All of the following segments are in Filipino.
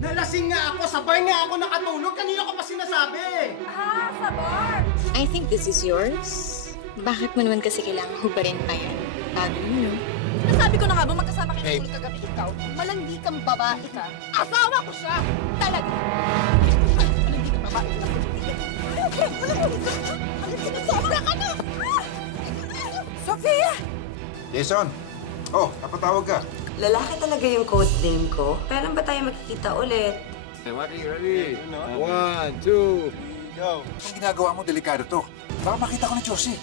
Nalasing nga ako! Sa bar nga ako nakatulog! Kanina ko pa sinasabi! Sa bar! I think this is yours. Bakit mo naman kasi kailangan hubarin pa yan? Bago mo, no? Nasabi ko na nga ba magkasama kayo tulog kagabi ikaw? Malandi kang babae ka. Asawa ko siya! Talaga! Malandi kang babae ka. Sobra ka na! Sofia! Jason! Oh, napatawag ka. Lalaki talaga yung code name ko. Kailan ba tayo makikita ulit? Hey, Maki, ready? 1, 2, go! Ang ginagawa mo, delikado to. Baka makita ko ni Josie.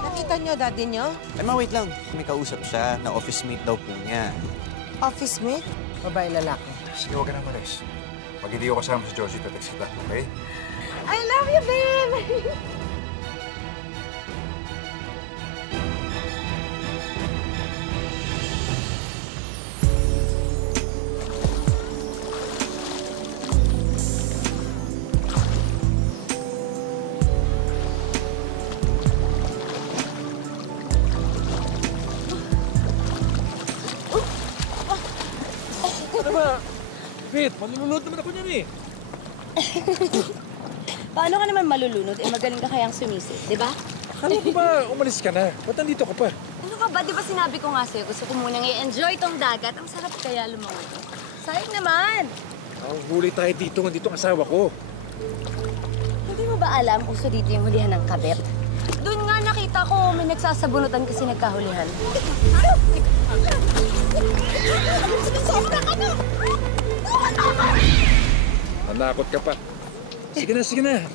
Nakita niyo, daddy niyo? Ay, wait lang. May kausap siya na office mate daw po niya. Office mate? Babae, lalaki. Sige, huwag ka na malis. Pag hindi ko kasama si Josie, tatext kita, okay? I love you, babe! Pete, malulunod naman ako niyan eh. Paano ka naman malulunod? Magaling ka kayang sumisi, di ba? Akala ko ba umalis ka na? Ba't nandito ka pa? Ano ka ba? Di ba sinabi ko nga sa'yo, gusto ko munang i-enjoy tong dagat. Ang sarap kaya lumangoy. Sayang naman. Huli tayo dito, nandito ang asawa ko. Hindi mo ba alam uso dito yung hulihan ng kabet? Doon nga nakita ko may nagsasabunutan kasi nagkahulihan. Sobra ka na! Nanakot ka pa. Sige na, sige na.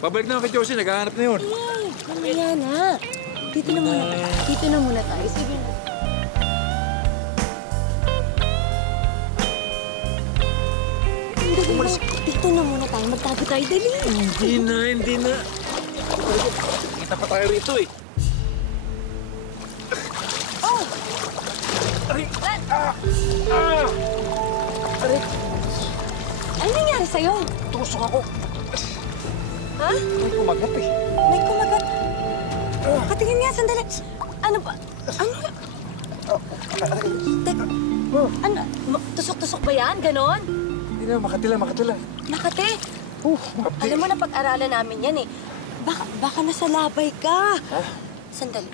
Pabalik na ako kay Josie, naghahanap na yun. Mamaya na. Dito na muna. Dito na muna tayo. Sige na. Dito na muna tayo. Magtago tayo. Dali. Hindi na. Kita pa tayo rito eh. Oh! Aray! Aray! Ano nangyari sa'yo? Tusok ako. Ha? May kumagat eh. May kumagat. Patingin nga, sandali. Ano ba? Ano? Tek, ano? Tusok-tusok ba yan? Ganon? Hindi na, makatila. Nakate. Mabdi. Alam mo na pag-aralan namin yan eh. Baka nasa labay ka. Ha? Sandali.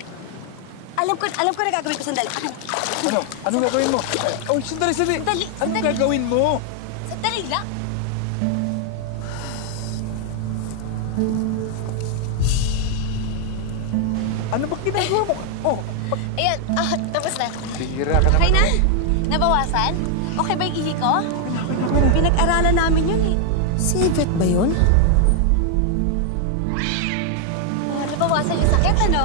Alam ko na gagawin ko. Sandali. Ano? Anong gagawin mo? Oh, sandali. Sandali. Anong gagawin mo? Sandali lang. Ano ba ginagawa mo? Oh, Ayan. Tapos na. bihira ka naman. Okay na? Nabawasan? Okay ba yung ihi ko? Pinag-aralan namin yun eh. Si Yvette ba yun? Nabawasan yung sakit, ano?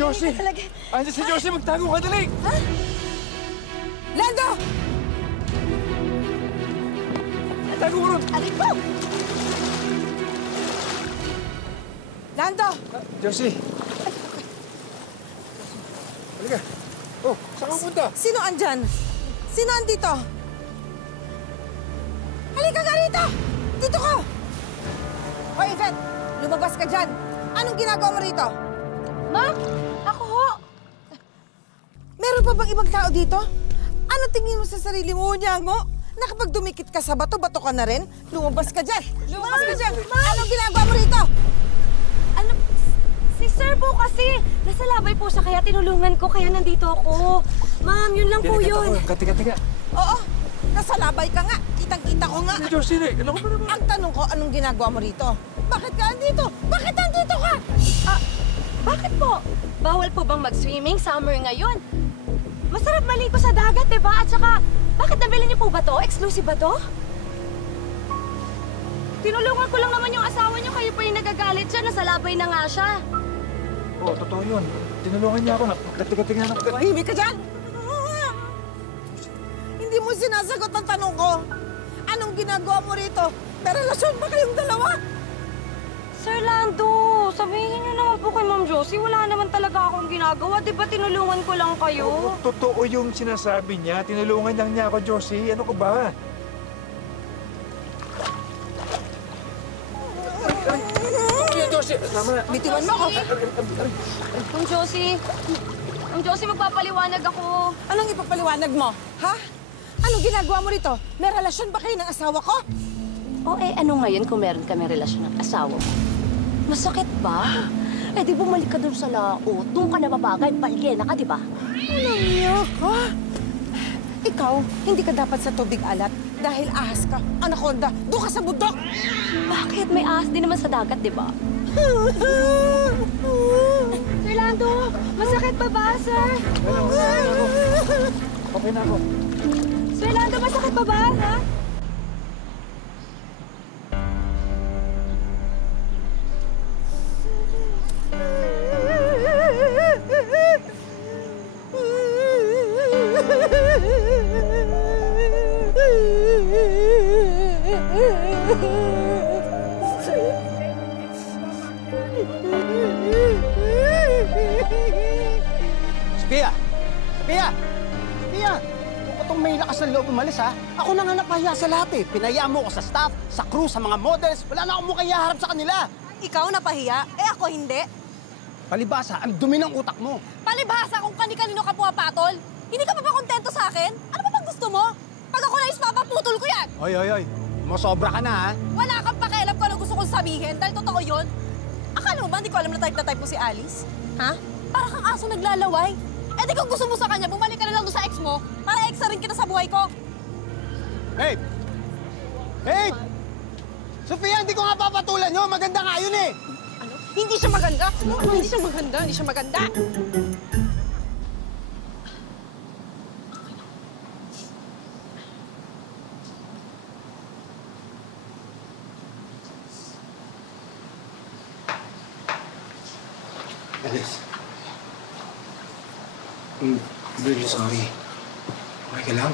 Josie! Talaga. Andiyan si Josie, magtago ka, dali! Ha? Lando! Tago mo ron! Aray ko! Lando! Josie! Halika. Oh, saan ka punta? Sino andyan? Sino andito? Halika ka rito! Dito ko! O, Yvette, lumabas ka dyan. Anong ginagawa mo rito? Ma! Ako ho! Meron pa bang ibang tao dito? Ano tingin mo sa sarili mo, Nyango? Nakapag dumikit ka sa bato ka na rin? Lumabas ka dyan! Lumabas ka dyan! Anong ginagawa mo rito? Ano? Si Sir po kasi. Nasa labay po siya kaya tinulungan ko kaya nandito ako. Ma'am, yun lang po yun. Tiga. Oo, nasa labay ka nga. Kitang-kita ko nga. Josie, ano ka ba naman? Ang tanong ko, anong ginagawa mo rito? Bakit ka andito? Bakit andito ka? Bakit po? Bawal po bang mag-swimming? Summer ngayon. Masarap maligo sa dagat, di ba? At saka, bakit nabili niyo po ba to? Exclusive ba to? Tinulungan ko lang naman yung asawa niyo. Kayo pa yung nagagalit siya. Nasa labay na nga siya. Oh, totoo yun. Tinulungan niya ako. Nagkatigating na. Mahimik ka dyan! Hindi mo sinasagot ang tanong ko. Anong ginagawa mo rito? May relasyon ba kayong dalawa? Sir Lando, sabihin niyo naman po kay Ma'am Josie, wala naman talaga akong ginagawa. Di ba tinulungan ko lang kayo? Totoo yung sinasabi niya. Tinulungan lang niya ako, Josie. Ano ka ba? Josie, tama na. Bitiwan mo ako. Kung Josie, magpapaliwanag ako. Anong ipapaliwanag mo? Ha? Anong ginagawa mo rito? May relasyon ba kayo ng asawa ko? O ano ngayon kung meron kami relasyon ng asawa mo? Masakit ba? Eh di bumalik ka dun sa laot. Doon ka na babagay, balyena ka, di ba? Anong niyo ko? Ikaw, hindi ka dapat sa tubig alat dahil ahas ka. Anaconda, doon ka sa bundok! Bakit? May ahas din naman sa dagat, di ba? Sir Lando, masakit pa ba, sir? Okay na ako. Sir Lando, masakit pa ba, ha? Sophia! Sophia! Sophia! Huwag ka tong may lakas ng loob umalis, ha? Ako na nga napahiya sa lahat, eh. Pinayaan mo ko sa staff, sa crew, sa mga models. Wala na akong mukhang ihaharap sa kanila. Ikaw napahiya? Eh ako hindi. Palibasa, ang dumi ng utak mo. Palibhasa kung kani-kanino ka pumapatol. Hindi ka pa ba kontento sa akin? Ano ba bang gusto mo? Pag ako na papaputol ko yan. Oy. Masobra ka na, ha? Wala kang pakialam kung ano gusto kong sabihin dahil totoo yun. Akala mo ba hindi ko alam na type mo si Alice? Ha? Para kang aso naglalaway. Eh di kung gusto mo sa kanya, bumalik ka na lang doon sa ex mo para ex rin kita sa buhay ko. Hey! Hey! Sophia, hindi ko nga papatulan nyo. Maganda nga yun, eh. Ano? Hindi siya maganda. Hindi siya maganda. Hindi siya maganda. Alice. I'm really sorry. Okay ka lang?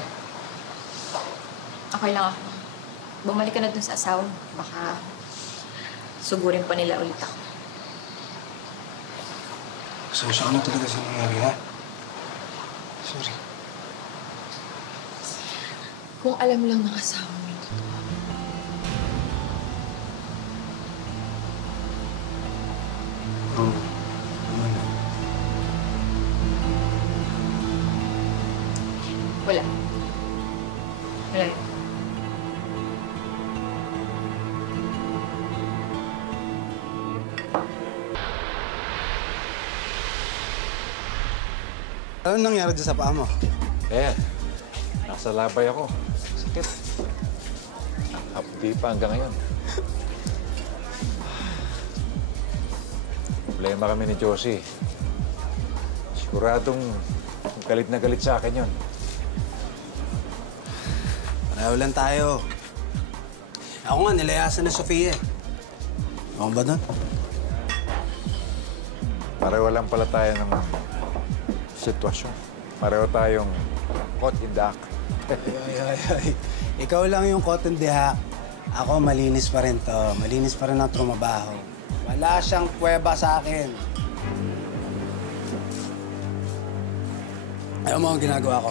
Okay lang ako. Bumalik ka na dun sa asawa mo. Baka sugurin pa nila ulit ako. Pasensya ka na talaga sa nangyari, ha? Sorry. Kung alam lang ng asawa mo yung totoo. Oo. Wala. Wala yun. Ano nangyari dyan sa paa mo? Nasa labay ako. Sakit. Hapdi pa hanggang ngayon. Problema kami ni Josie. Siguradong galit na galit sa akin yun. Pareho lang tayo. Ako nga, nilayasan ni Sofia. Ako ba doon? Pareho lang pala tayo ng sitwasyon. Pareho tayong caught in the act. Ay. Ikaw lang yung caught in the act. Ako, malinis pa rin to. Malinis pa rin ang trumabaho. Wala siyang pweba sa akin. Ayaw mo ang ginagawa ko.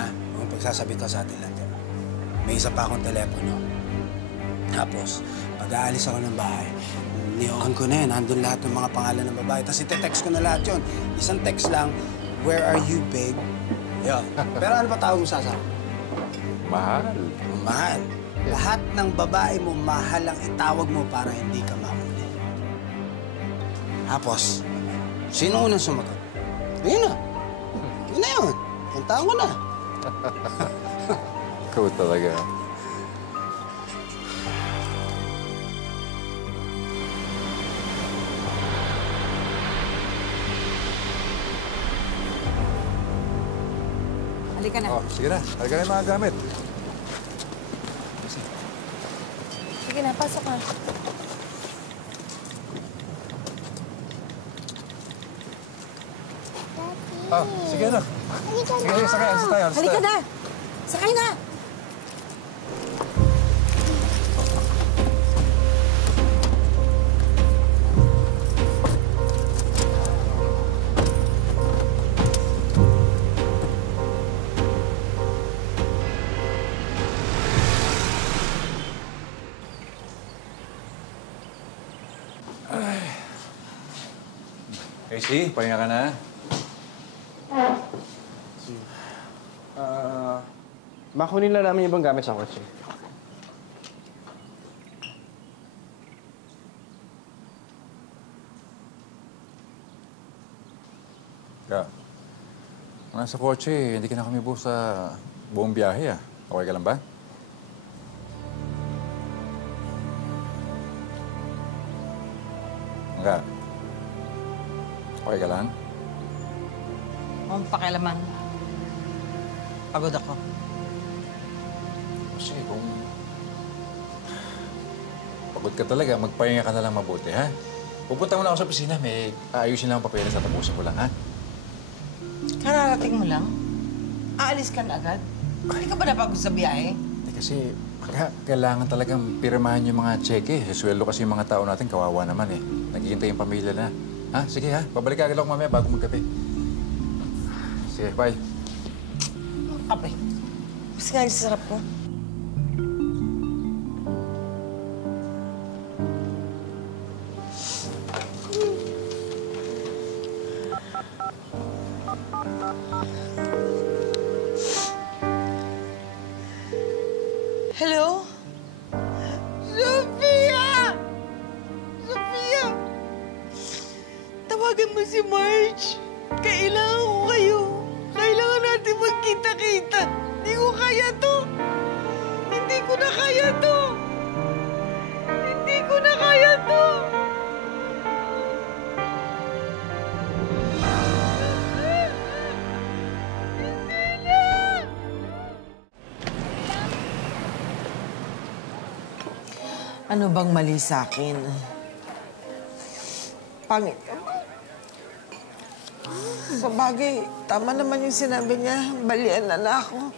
Ha? Kung pagsasabi ko sa atin lang. May isa pa akong telepono. Tapos, pag-aalis ako ng bahay, niyokan ko na yun. Nandun lahat ng mga pangalan ng babae. Tapos ite-text ko na lahat yun. Isang text lang, "Where are you, babe?" Yun. Pero ano ba tawag mo sa asawa? Mahal. Mahal. Lahat ng babae mo, mahal ang itawag mo para hindi ka mahuli. Tapos, sino unang sumagot? Ayun na. Yun na yun. Puntaan ko na. Ikaw talaga. Halika na. Oh, sige na. Halika na yung mga gamit. Sige na, pasok na. Oh, sige na. Sige, sakay. Alis tayo. Halika na! Sakay na! Casey, pahinga ka na. Makunin lang namin yung ibang gamit sa kotse. Ka, kung nasa kotse, hindi ka na kami buo sa buong biyahe, ah. Okay ka lang ba? Ka, okay ka lang? Huwag pakialaman. Pagod ako. Kasi kung pagod ka talaga, magpahinga ka na lang mabuti, ha? Pupunta muna ako sa opisina. May aayusin lang ang papeles at tapusin ko lang, ha? Kararating mo lang? Aalis ka na agad? Hindi ka ba napagod sa biyahe? Hindi kasi kailangan talagang pirmahan yung mga cheque. Sweldo kasi yung mga tao natin, kawawa naman eh. Naghihintay yung pamilya na. Ha? Sige ha, babalik agad ako mamaya bago magkape. Sige, bye. Kape. Mas nga yung sarap ko. Hello? Sophia! Sophia! Tawagan mo si Marge. Kailangan ko kayo. Kailangan natin magkita-kita. Hindi ko kaya to. Hindi ko na kaya to. Hindi ko na kaya to. Ano bang mali sa akin? Pangit. Sa bagay, tama naman yung sinabi niya. Balian na ako.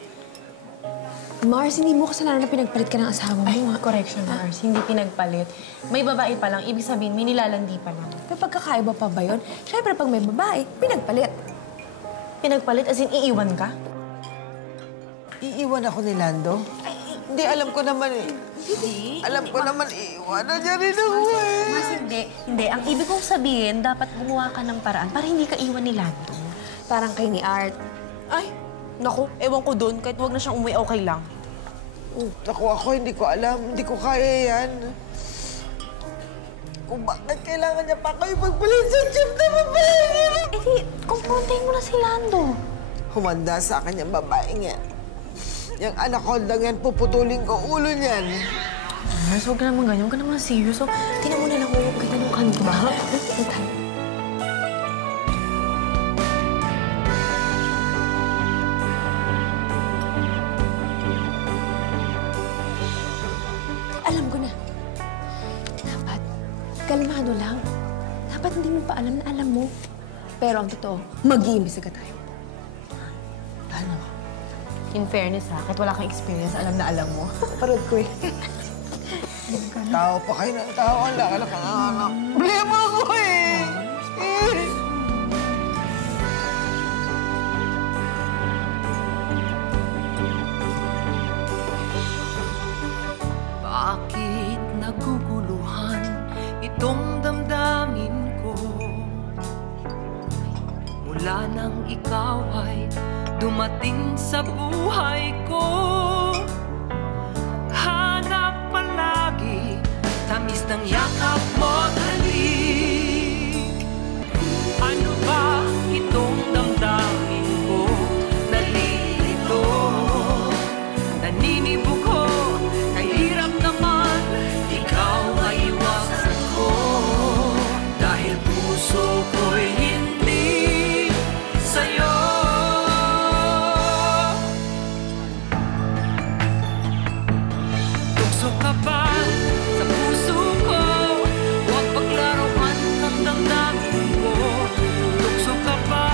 Mars, hindi mo kasalanan na pinagpalit ka ng asawa mo. Ay, correction, Mars. Hindi pinagpalit. May babae pa lang. Ibig sabihin, may nilalandi pa lang. May pagkakaiba pa ba yun? Siyempre, pag may babae, pinagpalit. Pinagpalit? As in, iiwan ka? Iiwan ako ni Lando? Hindi, alam ko naman eh. Hindi. Alam ko naman, iiwanan niya rin ako eh. Mars, hindi. Hindi. Ang ibig kong sabihin, dapat gumawa ka ng paraan para hindi ka iwan ni Lando. Parang kay ni Art. Ay, naku, ewan ko doon. Kahit huwag na siyang umuwi, okay lang. Ako, hindi ko alam. Hindi ko kaya yan. Kung bakit kailangan niya pa kayo magpalit sa chip na babae. Eh di, kumprontahin mo na si Lando. Humanda sa akin yung babae niya. Yung anaconda yan, puputulin ko ulo niyan. Mars, huwag ka naman ganyan. Huwag ka naman serious. So, tinan mo na lang kung ganda ng kanto ba? Alam ko na. Dapat, kalmado lang. Dapat hindi mo pa alam na alam mo. Pero ang totoo, mag-iimbestiga tayo. Ano? In fairness ha, kahit wala kang experience, alam na alam mo. Parod ko eh. Tao pa kayo ng tao. Ang laki na kanganak. Problema ko eh. Bakit naguguluhan itong damdamin ko? Mula nang ikaw ay dumating sa buhay ko, hanap palagi tamis ng yakap mo't halik. Ano ba itong damdamin ko? Nalilito, naninibog ko, kahirap naman, ikaw ay iwasan ko. Dahil puso ko'y hindi sa'yo. Tukso ka ba sa puso ko? Huwag paglaruan ng damdamin ko. Tukso ka ba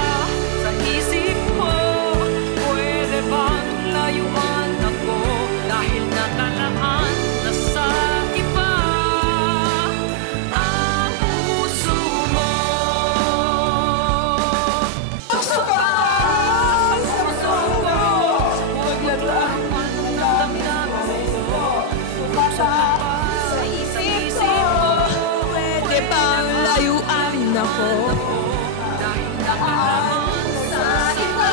sa isip ko? Pwede bang layuan ako? Dahil nakalaan na sa iba ang puso mo. Nakaraan sa iba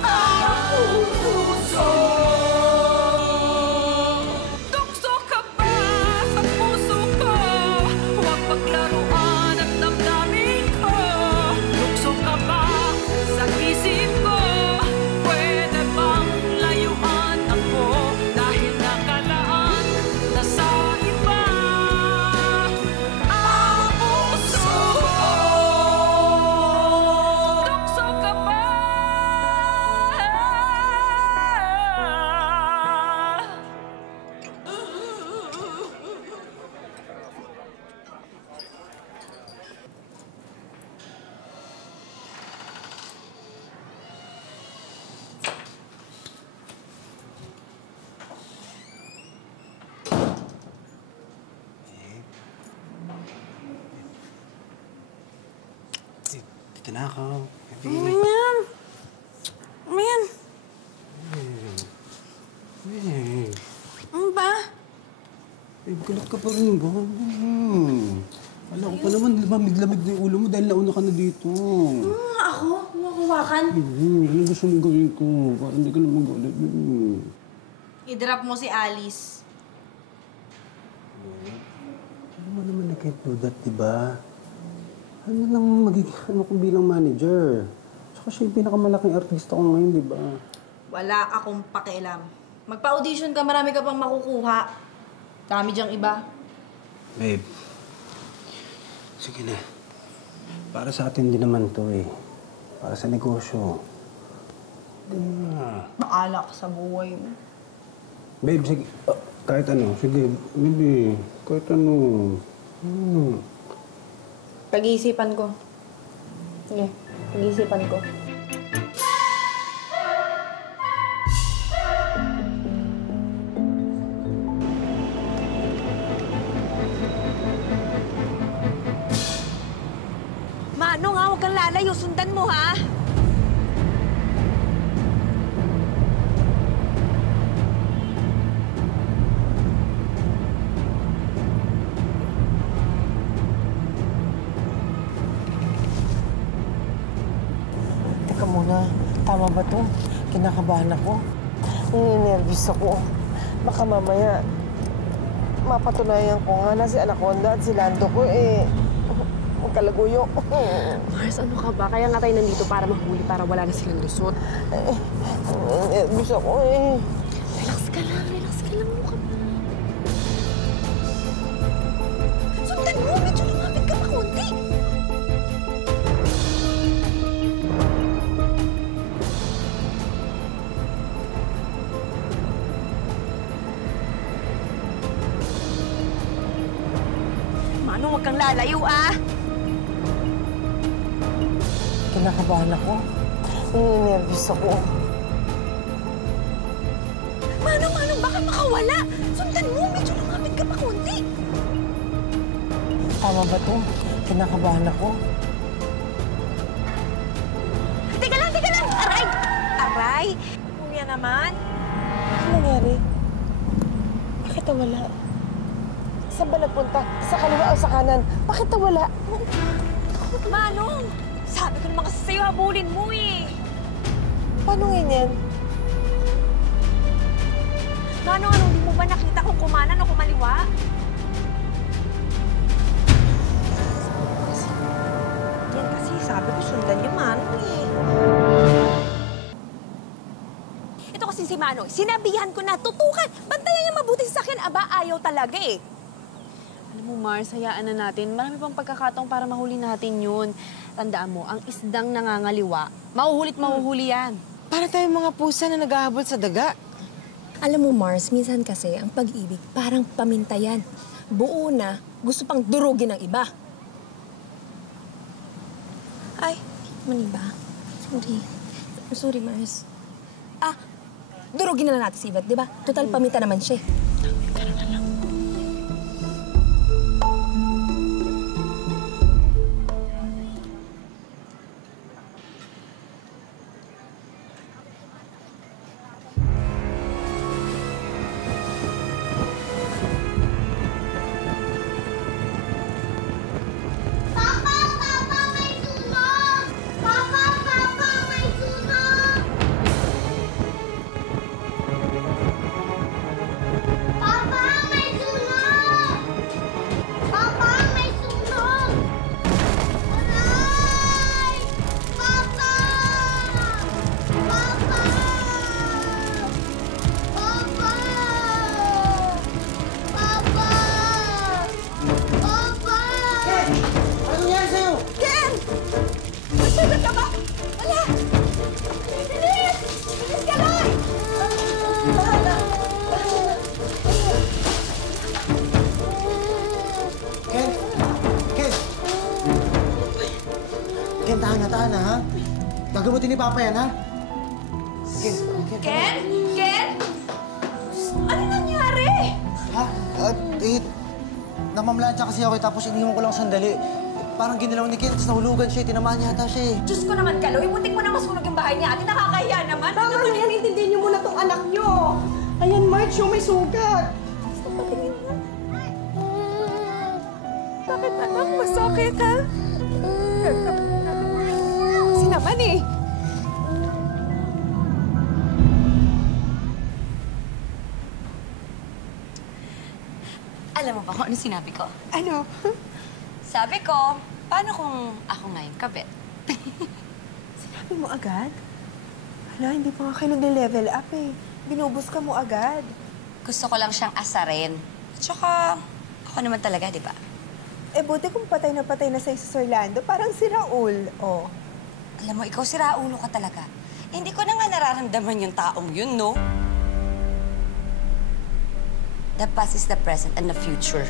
ang puso. Tukso ka ba sa puso ko? Huwag paglaruan ang damdamin ko. Tukso ka ba sa isip ko? Pwede bang layuan ako dahil nakalaan na sa iba ang puso ko? Tukso ka ba? Dito na ako. Mayan! Mayan! Ano ba? Gulat ka pa rin ba? Alam ko pa naman, lamig-lamig na yung ulo mo dahil nauna ka na dito. Ako? Makuwakan? Ano gusto mong gawin ko? Para hindi ka na magalit. I-drop mo si Alice. Ano mo naman na can't do that, diba? Ano lang magiging ko bilang manager? Tsaka siya yung pinakamalaking artista ko ngayon, diba? Wala akong pakialam. Magpa-audition ka, marami ka pang makukuha. Dami diyang iba. Babe, sige na. Para sa atin din naman to eh. Para sa negosyo. Baala ka sa buhay mo. Babe, sige. Kahit ano. Sige, baby. Kahit ano. Pag-iisipan ko. Sige, pag-iisipan ko. Manong ha, huwag kang lalayo. Sundan mo ha. Teka muna, tama ba to? Kinakabahan ako. Nininervous ako. Baka mamaya, mapatunayan ko nga na si Anaconda at si Lando ko magkalaguyo. Mars, ano ka ba? Kaya nga tayo nandito para mahuli, para wala na silang lusot. Nervous ako Relax ka lang. Ano ka ba? Sundan mo, medyo lumapit ka pa konti. Manong, huwag kang lalayo ah. Kinakabahan ako. Nininervous ako. Manong, baka makawala. Sundan mo, medyo lumapit ka pa konti. Tama ba to? Kinakabahan ako. Teka lang! Aray! Kuya naman. Ano nangyari? Bakit nawala? Saan ba nagpunta? Sa kaliwa o sa kanan? Bakit nawala? Manong! Sabi ko naman kasi sa'yo, habulin mo eh. Paano ganyan? Manong, hindi mo ba nakita kung kumanan o kumaliwa? Yan kasi, sabi ko sundan yung Manong eh. Ito kasi si Manong, sinabihan ko na, tutukan! Bantayan niya mabuti sa akin, aba ayaw talaga eh. Alam mo, Mars, hayaan na natin. Marami pang pagkakataong para mahuli natin yun. Tandaan mo, ang isdang nangangaliwa, mahuhuli yan. Para tayong mga pusa na naghahabol sa daga. Alam mo, Mars, minsan kasi ang pag-ibig parang pamintayan. Buo na, gusto pang durugin ng iba. Ay, mali ba? Sorry, Mars. Durugin na lang natin si Yvette, di ba? Total, paminta naman siya. Ken, tahan na, ha? Gagamutin ni Papa yan, ha? Ken? Ken? Ano nangyari? Ha? Namamlansya kasi ako tapos iniwan ko lang sandali. Parang ginilaw ni Ken, tapos nahulugan siya, tinamaan yata siya eh. Diyos ko naman, Kaloy. Muntik mo na masunog yung bahay niya. Ate, nakakahiya naman. Tama na yan, intindihin niyo muna tong anak niyo. Ayan, Marge, yung may sugat. Patingin mo. Bakit anak? Masakit, ha? Kasi naman eh. Alam mo ba kung ano sinabi ko? Ano? Sabi ko, paano kung ako ngayon kabit? Sinabi mo agad? Hala, hindi pa nga kayo nag-level up eh. Binubos ka mo agad. Gusto ko lang siyang asarin. Tsaka, ako naman talaga, di ba? Eh, buti kung patay na sa'yo si Sir Lando, parang si Raul, oh. Alam mo, ikaw si Raulo ka talaga. Eh, hindi ko na nga nararamdaman yung taong yun, no? The past is the present and the future.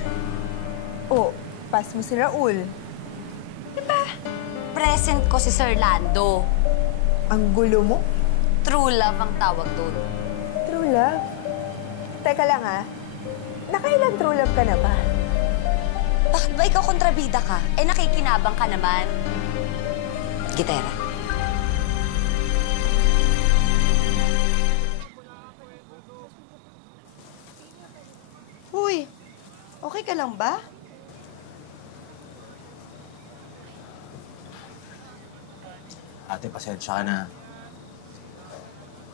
Oh, pass mo si Raul. Diba? Present ko si Sir Lando. Ang gulo mo? True love ang tawag doon. True love? Teka lang ha, nakailang true love ka na ba? Bakit ba ikaw kontrabida ka? Eh, nakikinabang ka naman. Gitera. Uy, okay ka lang ba? Ate, pasensya ka na.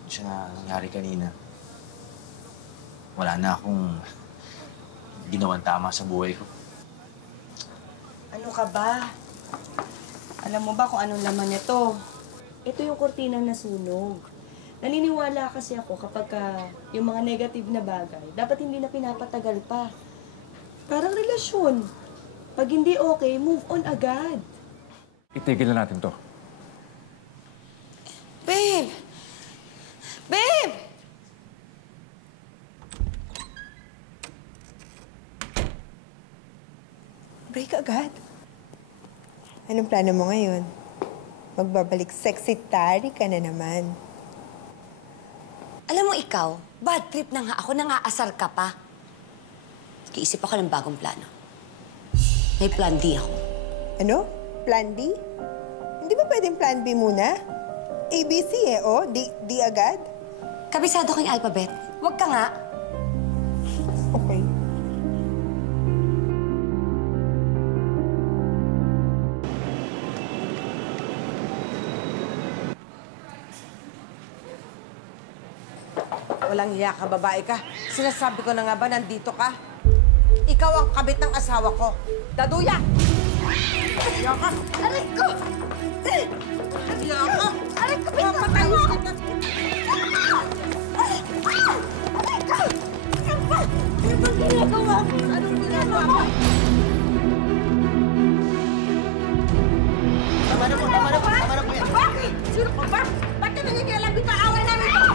Siya na nangyari kanina. Wala na akong ginawang tama sa buhay ko. Ano ka ba? Alam mo ba kung anong laman nito? Ito yung kortinang nasunog. Naniniwala kasi ako kapag yung mga negative na bagay, dapat hindi na pinapatagal pa. Parang relasyon. Pag hindi okay, move on agad. Itigil na natin to. Babe! Babe! Break agad. Anong plano mo ngayon? Magbabalik sexy tari ka na naman. Alam mo ikaw, bad trip na nga ako, nangaasar ka pa. Kiisip ako ng bagong plano. May plan D ako. Ano? Plan D? Hindi ba pwedeng plan B muna? ABC eh, oh. D agad? Kabisado kang alphabet. Huwag ka nga. Okay. Walang hiya ka, babae ka. Sinasabi ko na nga ba, nandito ka? Ikaw ang kabit ng asawa ko. Daduya! Hiya ka! Aray ko! Hiya ka! Aray ko! Papatay mo! Aray ko! Ano ba? Ano ba ginagawa mo? Anong ginagawa mo? Tama na po yan. Bakit? Sino ka ba? Ba't ka nangyayalabit ka away namin ito?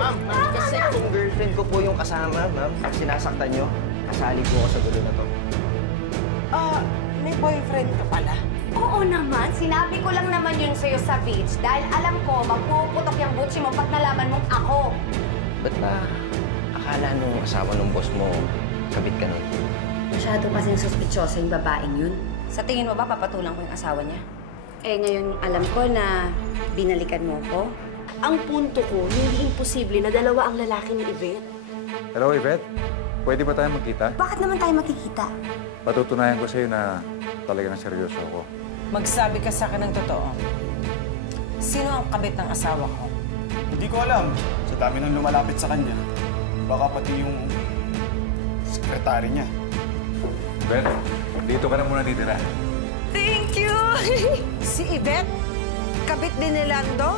Ma'am, kasi kung girlfriend ko po yung kasama, ma'am, at sinasaktan nyo, kasali po ako sa gulo na to. May boyfriend ka pala? Oo naman. Sinabi ko lang naman yun sa'yo sa beach dahil alam ko magpuputok yung butsi mo pag nalaman mong ako. Ba't ba akala nung asawa ng boss mo, kabit ka nun? Masyado kasing suspitsyosa yung babaeng yun. Sa tingin mo ba papatulang ko yung asawa niya? Eh ngayon alam ko na binalikan mo ko. Ang punto ko, hindi imposible na dalawa ang lalaki ni Yvette. Hello, Yvette. Pwede ba tayo magkita? Bakit naman tayo makikita? Patutunayan ko sa'yo na talaga na seryoso ako. Magsabi ka sa akin ng totoo. Sino ang kabit ng asawa ko? Hindi ko alam. Sa dami nang lumalapit sa kanya. Baka pati yung sekretary niya. Ben, dito ka na muna titira. Thank you! Si Yvette? Kabit din ni Lando?